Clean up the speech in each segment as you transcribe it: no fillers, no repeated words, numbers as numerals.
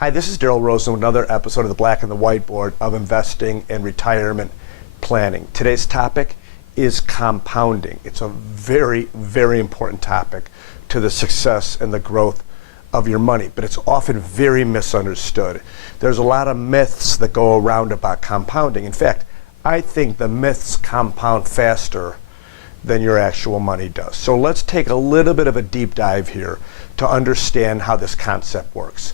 Hi, this is Daryl Rosen with another episode of the Black and the Whiteboard of investing and retirement planning. Today's topic is compounding. It's a very, very important topic to the success and the growth of your money, but it's often very misunderstood. There's a lot of myths that go around about compounding. In fact, I think the myths compound faster than your actual money does. So let's take a little bit of a deep dive here to understand how this concept works.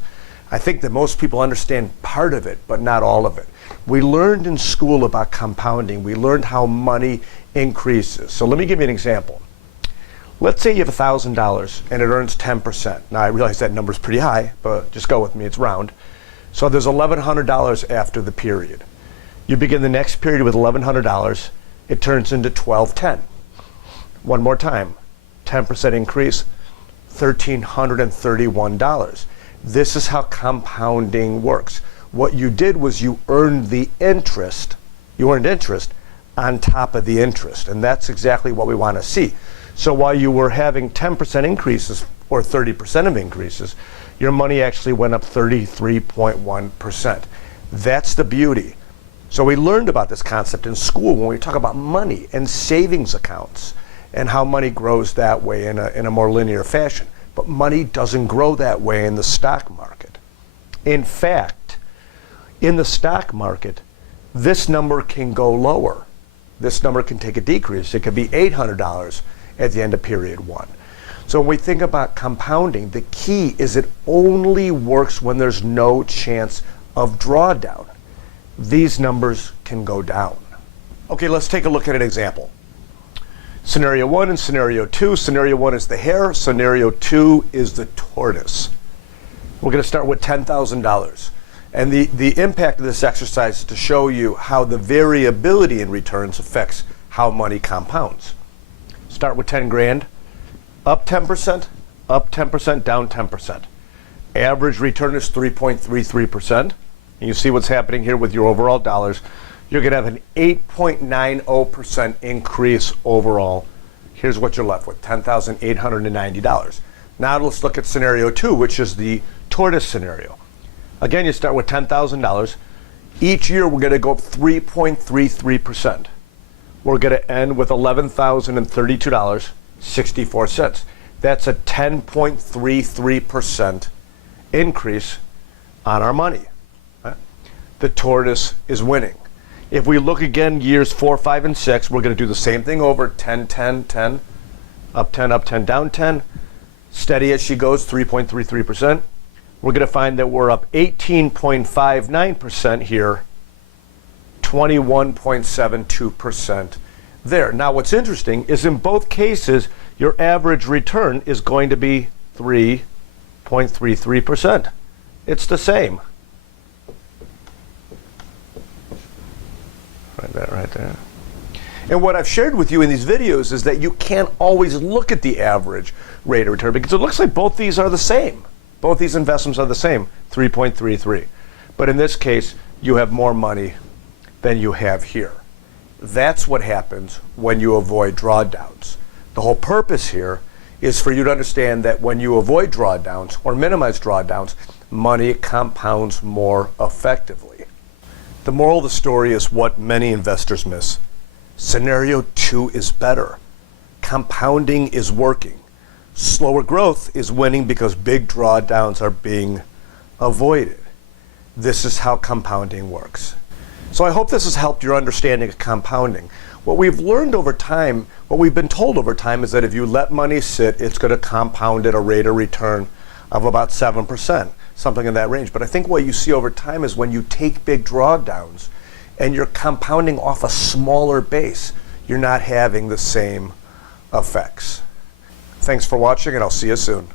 I think that most people understand part of it, but not all of it. We learned in school about compounding. We learned how money increases. So let me give you an example. Let's say you have $1,000 and it earns 10%. Now I realize that number is pretty high, but just go with me, it's round. So there's $1,100 after the period. You begin the next period with $1,100, it turns into $1,210. One more time, 10% increase, $1,331. This is how compounding works. What you did was you earned the interest, you earned interest on top of the interest, and that's exactly what we want to see. So while you were having 10% increases or 30% of increases, your money actually went up 33.1%. That's the beauty. So we learned about this concept in school when we talk about money and savings accounts and how money grows that way in a more linear fashion. But money doesn't grow that way in the stock market. In fact, in the stock market, this number can go lower. This number can take a decrease. It could be $800 at the end of period one. So when we think about compounding, the key is it only works when there's no chance of drawdown. These numbers can go down. Okay, let's take a look at an example. Scenario one and scenario two. Scenario one is the hare. Scenario two is the tortoise. We're going to start with $10,000. And the impact of this exercise is to show you how the variability in returns affects how money compounds. Start with 10 grand, up 10%, down 10%. Average return is 3.33%. And you see what's happening here with your overall dollars. You're going to have an 8.90% increase overall. Here's what you're left with, $10,890. Now let's look at scenario two, which is the tortoise scenario. Again, you start with $10,000. Each year we're going to go up 3.33%. We're going to end with $11,032.64. That's a 10.33% increase on our money. The tortoise is winning. If we look again years 4, 5, and 6, we're going to do the same thing over 10, 10, 10, up 10, down 10. Steady as she goes, 3.33%. We're going to find that we're up 18.59% here, 21.72% there. Now what's interesting is in both cases, your average return is going to be 3.33%. It's the same. Right there. And what I've shared with you in these videos is that you can't always look at the average rate of return because it looks like both these are the same. Both these investments are the same, 3.33. But in this case, you have more money than you have here. That's what happens when you avoid drawdowns. The whole purpose here is for you to understand that when you avoid drawdowns or minimize drawdowns, money compounds more effectively. The moral of the story is what many investors miss. Scenario two is better. Compounding is working. Slower growth is winning because big drawdowns are being avoided. This is how compounding works. So I hope this has helped your understanding of compounding. What we've learned over time, what we've been told over time is that if you let money sit, it's going to compound at a rate of return of about 7%. Something in that range. But I think what you see over time is when you take big drawdowns and you're compounding off a smaller base, you're not having the same effects. Thanks for watching, and I'll see you soon.